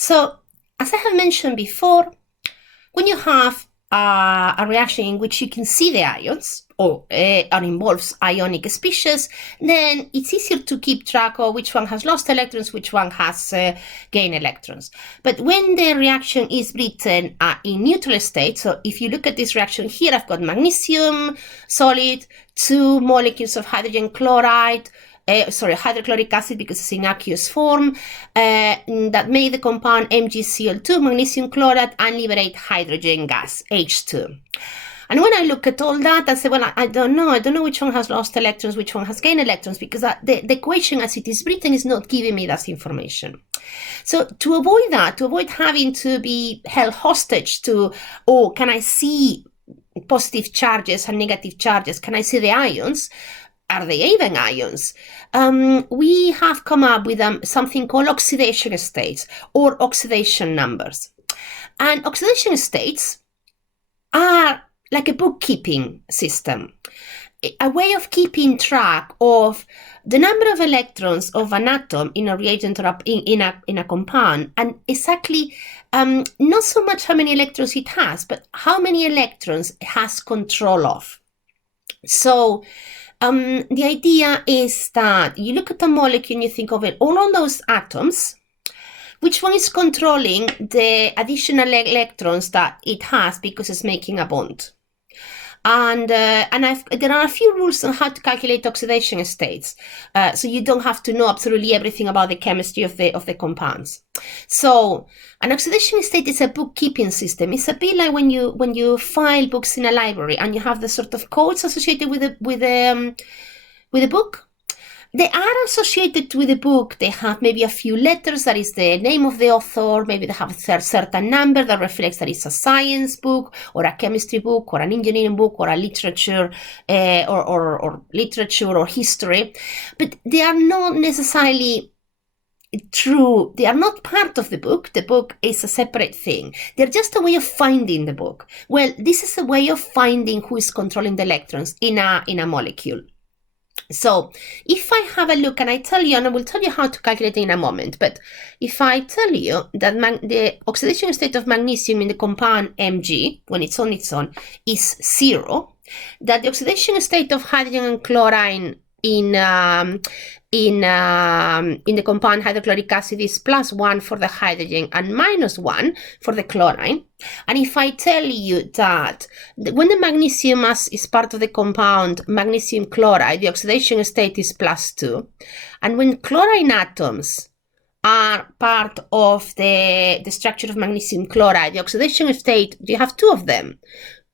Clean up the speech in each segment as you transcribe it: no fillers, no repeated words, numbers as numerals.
So, as I have mentioned before, when you have a reaction in which you can see the ions or involves ionic species, then it's easier to keep track of which one has lost electrons, which one has gained electrons. But when the reaction is written in neutral state, so if you look at this reaction here, I've got magnesium solid, 2 molecules of hydrogen chloride, hydrochloric acid because it's in aqueous form, that make the compound MgCl2, magnesium chloride, and liberate hydrogen gas, H2. And when I look at all that, I say, well, I don't know which one has lost electrons, which one has gained electrons, because the equation as it is written is not giving me that information. So to avoid that, to avoid having to be held hostage to, oh, can I see positive charges and negative charges? Can I see the ions? Are they even ions? We have come up with something called oxidation states or oxidation numbers. And oxidation states are like a bookkeeping system, a way of keeping track of the number of electrons of an atom in a reagent or in a compound, and exactly not so much how many electrons it has, but how many electrons it has control of. So the idea is that you look at a molecule and you think of it, all on those atoms, which one is controlling the additional electrons that it has because it's making a bond. And there are a few rules on how to calculate oxidation states, so you don't have to know absolutely everything about the chemistry of the compounds. So an oxidation state is a bookkeeping system. It's a bit like when you file books in a library and you have the sort of codes associated with the book. They are associated with the book. They have maybe a few letters, that is the name of the author. Maybe they have a certain number that reflects that it's a science book or a chemistry book or an engineering book or a literature or literature or history. But they are not necessarily true. They are not part of the book. The book is a separate thing. They're just a way of finding the book. Well, this is a way of finding who is controlling the electrons in a molecule. So if I have a look, and I tell you, and I will tell you how to calculate it in a moment, but if I tell you that the oxidation state of magnesium in the compound Mg, when it's on its own, is 0, that the oxidation state of hydrogen and chlorine in the compound hydrochloric acid is +1 for the hydrogen and -1 for the chlorine. And if I tell you that when the magnesium is part of the compound magnesium chloride, the oxidation state is +2, and when chlorine atoms are part of the structure of magnesium chloride, the oxidation state, you have 2 of them,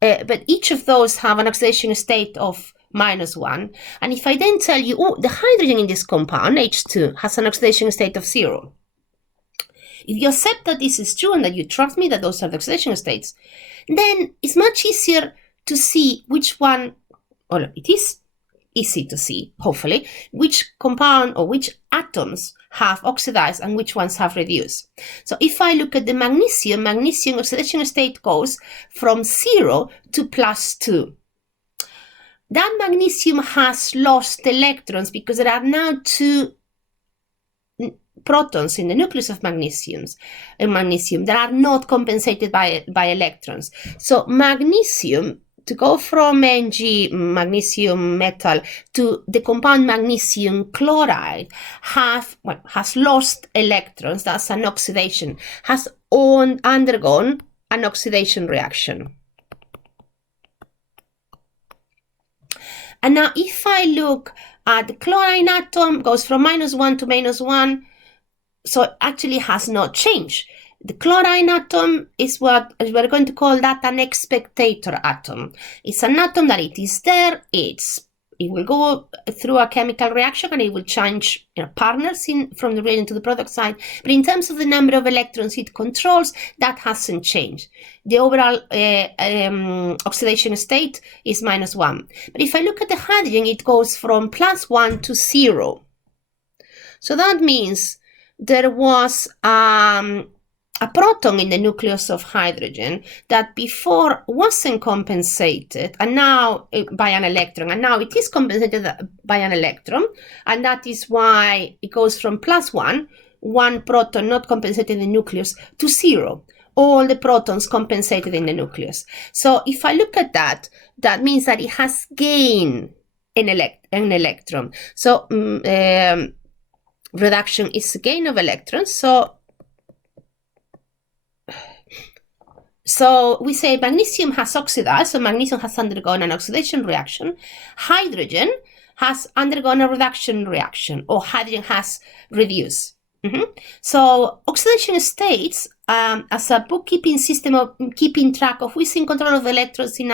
but each of those have an oxidation state of -1. And if I then tell you, oh, the hydrogen in this compound, H2, has an oxidation state of 0. If you accept that this is true and that you trust me that those are the oxidation states, then it's much easier to see which one, or it is easy to see, hopefully, which compound or which atoms have oxidized and which ones have reduced. So if I look at the magnesium oxidation state goes from 0 to +2. That magnesium has lost electrons because there are now 2 protons in the nucleus of magnesium that are not compensated by electrons. So magnesium, to go from Mg, magnesium metal, to the compound magnesium chloride, has lost electrons. That's an oxidation, has undergone an oxidation reaction. And now if I look at the chlorine atom, goes from -1 to -1, so it actually has not changed. The chlorine atom is what we're going to call that an expectator atom. It's an atom that it is there, it will go through a chemical reaction and it will change partners from the reagent to the product side. But in terms of the number of electrons it controls, that hasn't changed. The overall oxidation state is -1. But if I look at the hydrogen, it goes from +1 to 0. So that means there was a proton in the nucleus of hydrogen that before wasn't compensated and now by an electron, and now it is compensated by an electron, and that is why it goes from +1, one proton not compensated in the nucleus to 0. All the protons compensated in the nucleus. So if I look at that, that means that it has gained an electron. So reduction is gain of electrons. So we say magnesium has oxidized, so magnesium has undergone an oxidation reaction. Hydrogen has undergone a reduction reaction, or hydrogen has reduced. So oxidation states as a bookkeeping system of keeping track of who's in control of the electrons in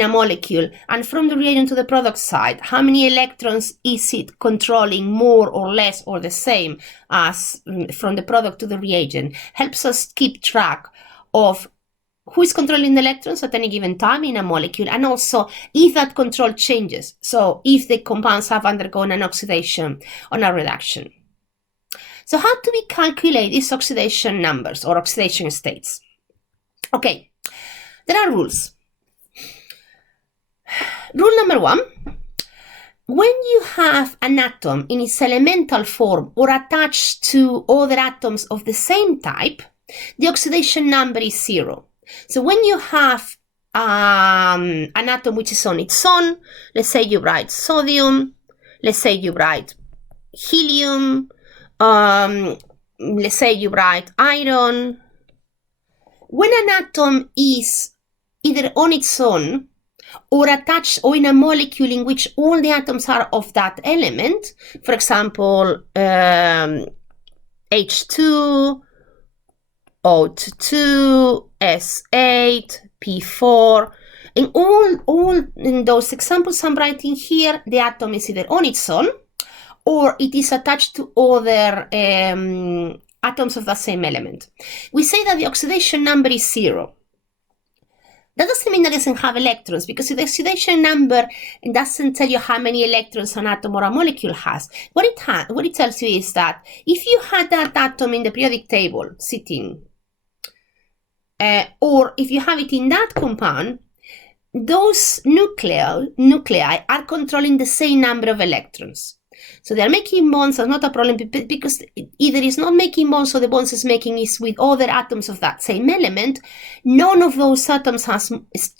a molecule, and from the reagent to the product side, how many electrons is it controlling, more or less or the same as from the product to the reagent, helps us keep track of who is controlling the electrons at any given time in a molecule, and also if that control changes, so if the compounds have undergone an oxidation or a reduction. So how do we calculate these oxidation numbers or oxidation states? Okay, there are rules. Rule number 1, when you have an atom in its elemental form or attached to other atoms of the same type, the oxidation number is 0. So when you have an atom which is on its own, let's say you write sodium, let's say you write helium, let's say you write iron. When an atom is either on its own or attached or in a molecule in which all the atoms are of that element, for example, H2, O2, S8, P4, in all in those examples I'm writing here, the atom is either on its own or it is attached to other atoms of the same element. We say that the oxidation number is 0. That doesn't mean that it doesn't have electrons, because the oxidation number doesn't tell you how many electrons an atom or a molecule has. What it tells you is that if you had that atom in the periodic table sitting, or if you have it in that compound, those nuclei are controlling the same number of electrons. So they are making bonds, that's not a problem, because either it's not making bonds or the bonds it's making is with other atoms of that same element. None of those atoms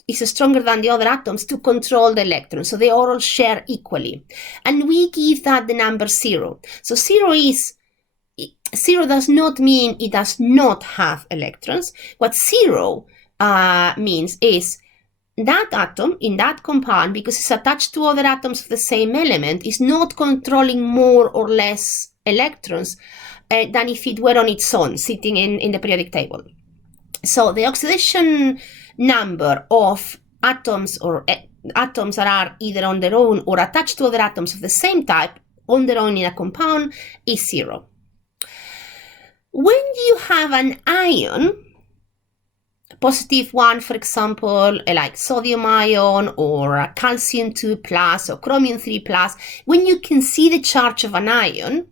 is stronger than the other atoms to control the electrons, so they all share equally. And we give that the number 0. So 0 does not mean it does not have electrons. What 0 means is that atom in that compound, because it's attached to other atoms of the same element, is not controlling more or less electrons than if it were on its own, sitting in the periodic table. So the oxidation number of atoms or atoms that are either on their own or attached to other atoms of the same type on their own in a compound is 0. When you have an ion, positive one, for example, like sodium ion or calcium 2 plus or chromium 3 plus, when you can see the charge of an ion,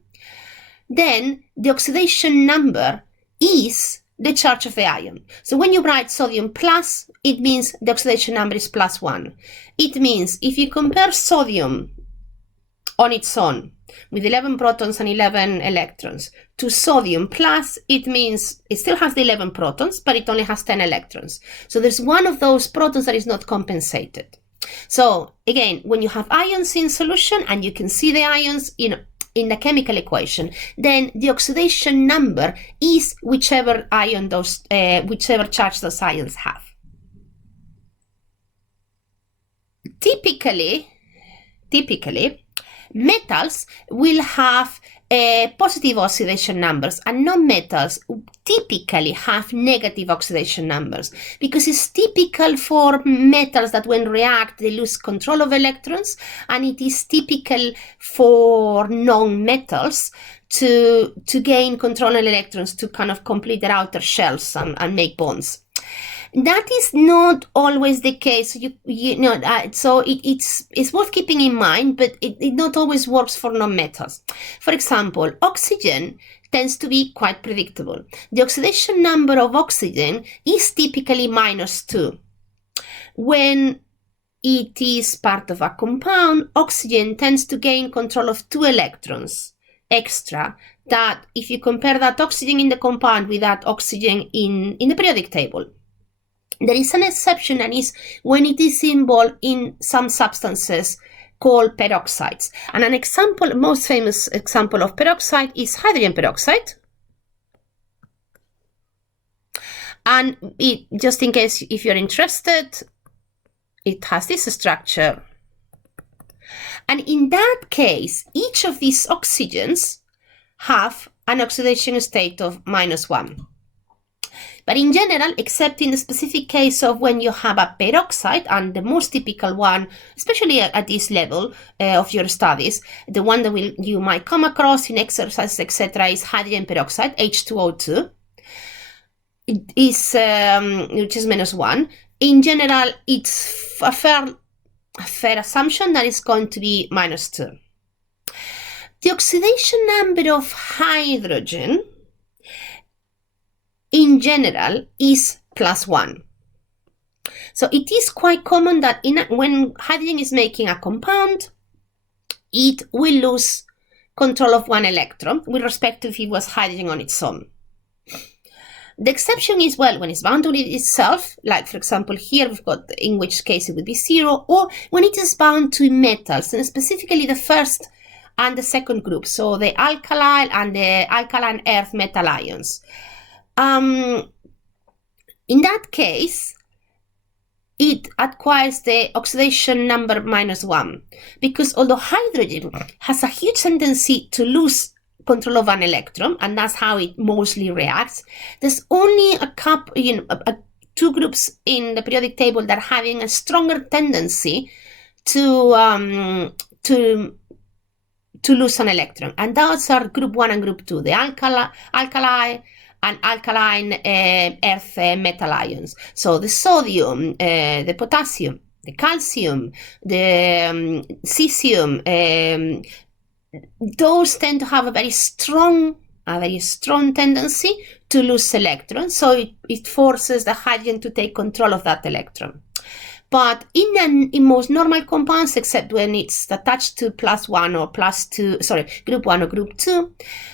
then the oxidation number is the charge of the ion. So when you write sodium plus, it means the oxidation number is +1. It means if you compare sodium on its own with 11 protons and 11 electrons to sodium plus, it means it still has the 11 protons, but it only has 10 electrons. So there's one of those protons that is not compensated. So again, when you have ions in solution and you can see the ions in the chemical equation, then the oxidation number is whichever charge those ions have. Typically, metals will have positive oxidation numbers, and non-metals typically have negative oxidation numbers, because it's typical for metals that when react they lose control of electrons, and it is typical for non-metals to gain control of electrons to kind of complete their outer shells and make bonds. That is not always the case. So it's worth keeping in mind, but it not always works for non-metals. For example, oxygen tends to be quite predictable. The oxidation number of oxygen is typically -2. When it is part of a compound, oxygen tends to gain control of 2 electrons extra that if you compare that oxygen in the compound with that oxygen in the periodic table. There is an exception, and is when it is involved in some substances called peroxides. And an example, most famous example of peroxide is hydrogen peroxide. And just in case if you're interested, it has this structure. And in that case, each of these oxygens have an oxidation state of -1. But in general, except in the specific case of when you have a peroxide, and the most typical one, especially at this level of your studies, the one that you might come across in exercises, etc., is hydrogen peroxide, H2O2. It is, which is -1. In general, it's a fair assumption that it's going to be -2. The oxidation number of hydrogen in general is +1. So it is quite common that when hydrogen is making a compound, it will lose control of one electron with respect to if it was hydrogen on its own. The exception is, well, when it's bound to itself, like for example here we've got, in which case it would be 0, or when it is bound to metals, and specifically the first and the second group, so the alkyl and the alkaline earth metal ions. In that case, it acquires the oxidation number -1, because although hydrogen has a huge tendency to lose control of an electron, and that's how it mostly reacts, there's only a couple, two groups in the periodic table that are having a stronger tendency to lose an electron, and those are group 1 and group 2, the alkali and alkaline earth metal ions. So the sodium, the potassium, the calcium, the cesium, those tend to have a very strong tendency to lose electrons. So it forces the hydrogen to take control of that electron. But in most normal compounds, except when it's attached to +1 or group 1 or group 2,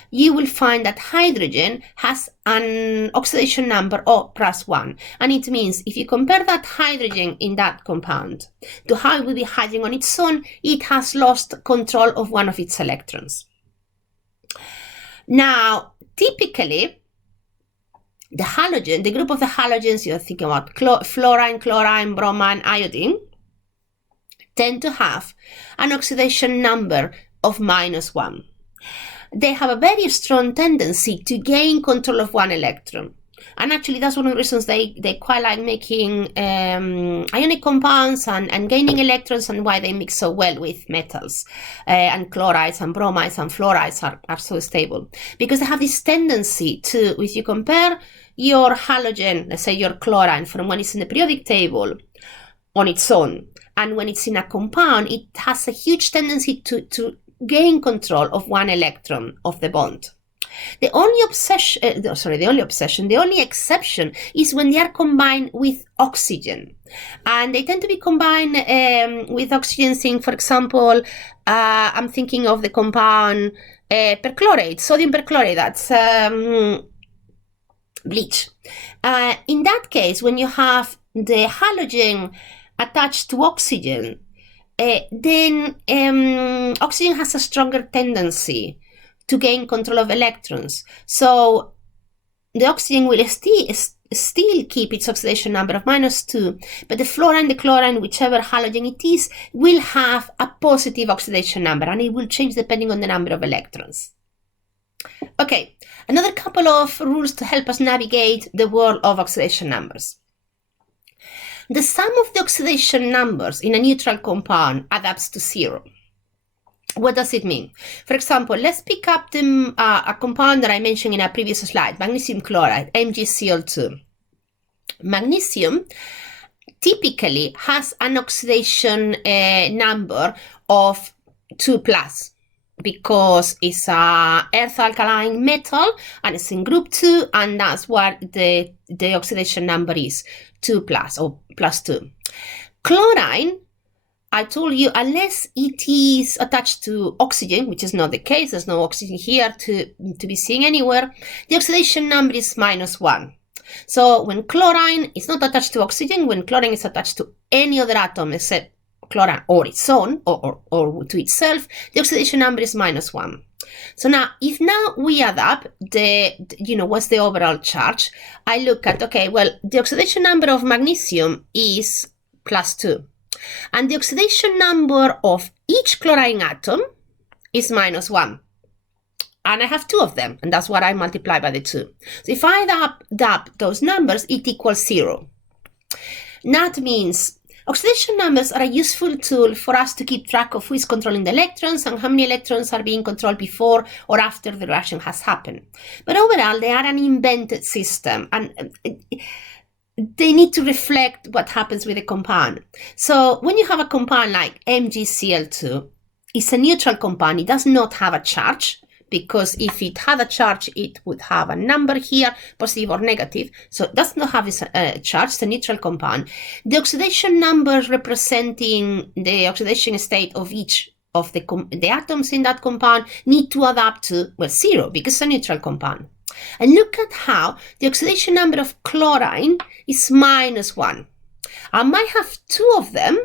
you will find that hydrogen has an oxidation number of +1. And it means if you compare that hydrogen in that compound to how it would be hydrogen on its own, it has lost control of one of its electrons. Now, typically, the halogen, the group of the halogens you're thinking about, fluorine, chlorine, bromine, iodine, tend to have an oxidation number of -1. They have a very strong tendency to gain control of one electron. And actually, that's one of the reasons they quite like making ionic compounds and gaining electrons, and why they mix so well with metals. And chlorides and bromides and fluorides are so stable. Because they have this tendency to, if you compare your halogen, let's say your chlorine, from when it's in the periodic table on its own, and when it's in a compound, it has a huge tendency to gain control of one electron of the bond. The only exception is when they are combined with oxygen, and they tend to be combined with oxygen. For example, I'm thinking of the compound perchlorate, sodium perchlorate. That's bleach. In that case, when you have the halogen attached to oxygen, then oxygen has a stronger tendency to gain control of electrons. So the oxygen will still keep its oxidation number of -2, but the fluorine, the chlorine, whichever halogen it is, will have a positive oxidation number, and it will change depending on the number of electrons. Okay, another couple of rules to help us navigate the world of oxidation numbers. The sum of the oxidation numbers in a neutral compound adapts to 0. What does it mean? For example, let's pick up a compound that I mentioned in a previous slide, magnesium chloride, MgCl2. Magnesium typically has an oxidation number of 2+, because it's a earth alkaline metal and it's in group 2, and that's what the oxidation number is, 2+ or +2. Chlorine I told you, unless it is attached to oxygen, which is not the case, there's no oxygen here to be seen anywhere, the oxidation number is -1. So when chlorine is not attached to oxygen, when chlorine is attached to any other atom except chlorine or its own, or to itself, the oxidation number is -1. So now, if now we add up what's the overall charge, I look at, okay, well, the oxidation number of magnesium is +2. And the oxidation number of each chlorine atom is -1. And I have 2 of them, and that's what I multiply by the 2. So if I add up those numbers, it equals 0. That means oxidation numbers are a useful tool for us to keep track of who is controlling the electrons and how many electrons are being controlled before or after the reaction has happened. But overall, they are an invented system, and they need to reflect what happens with the compound. So when you have a compound like MgCl2, it's a neutral compound. It does not have a charge, because if it had a charge, it would have a number here, positive or negative. So it does not have a charge, it's a neutral compound. The oxidation numbers representing the oxidation state of each of the atoms in that compound need to add up to, well, 0, because it's a neutral compound. And look at how the oxidation number of chlorine is -1. I might have 2 of them,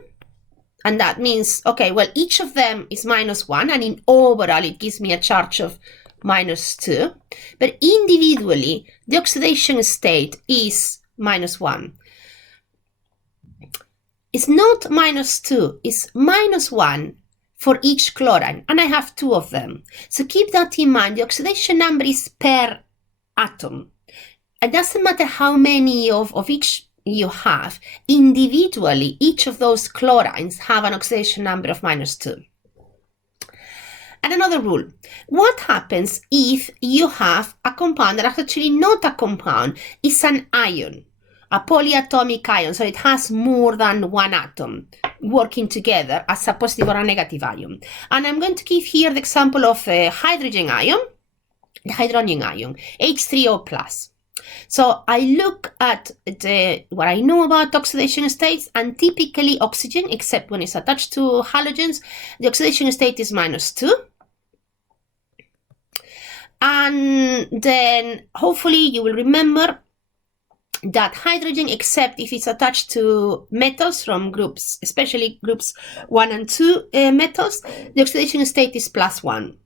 and that means, okay, well, each of them is -1, and in overall it gives me a charge of -2. But individually, the oxidation state is -1. It's not -2, it's -1 for each chlorine, and I have 2 of them. So keep that in mind. The oxidation number is per atom. It doesn't matter how many of each you have. Individually, each of those chlorines have an oxidation number of -2. And another rule, what happens if you have a compound that is actually not a compound, it's an ion, a polyatomic ion, so it has more than one atom working together as a positive or a negative ion. And I'm going to give here the example of a hydrogen ion, the hydrogen ion, H3O+. So I look at what I know about oxidation states, and typically oxygen, except when it's attached to halogens, the oxidation state is -2. And then hopefully you will remember that hydrogen, except if it's attached to metals from groups, especially groups 1 and 2 metals, the oxidation state is +1.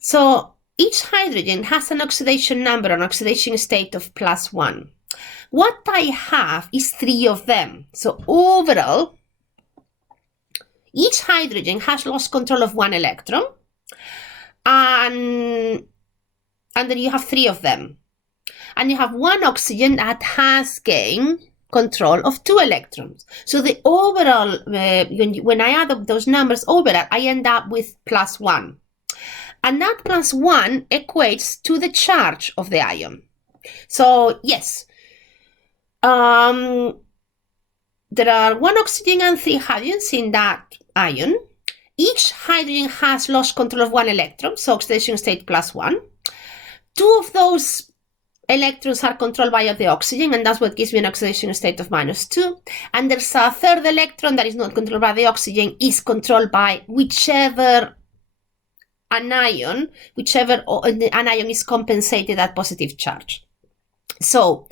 So each hydrogen has an oxidation number, an oxidation state of +1. What I have is 3 of them. So overall, each hydrogen has lost control of 1 electron, and then you have 3 of them. And you have 1 oxygen that has gained control of 2 electrons. So the overall, when I add up those numbers overall, I end up with +1. And that +1 equates to the charge of the ion. So yes, there are 1 oxygen and 3 hydrogens in that ion. Each hydrogen has lost control of 1 electron, so oxidation state +1. 2 of those electrons are controlled by the oxygen, and that's what gives me an oxidation state of -2. And there's a 3rd electron that is not controlled by the oxygen, is controlled by whichever anion is compensated that positive charge. So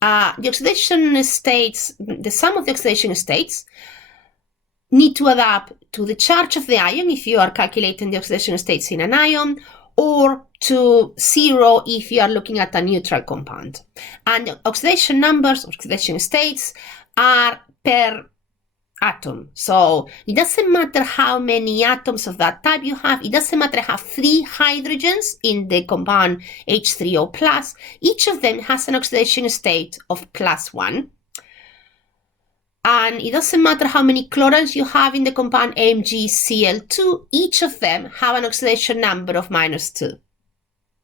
the oxidation states, the sum of the oxidation states need to add up to the charge of the ion if you are calculating the oxidation states in an ion, or to 0 if you are looking at a neutral compound. And the oxidation numbers, oxidation states, are per atom. So it doesn't matter how many atoms of that type you have. It doesn't matter if I have 3 hydrogens in the compound H3O+. Each of them has an oxidation state of +1. And it doesn't matter how many chlorines you have in the compound MgCl2. Each of them have an oxidation number of -2.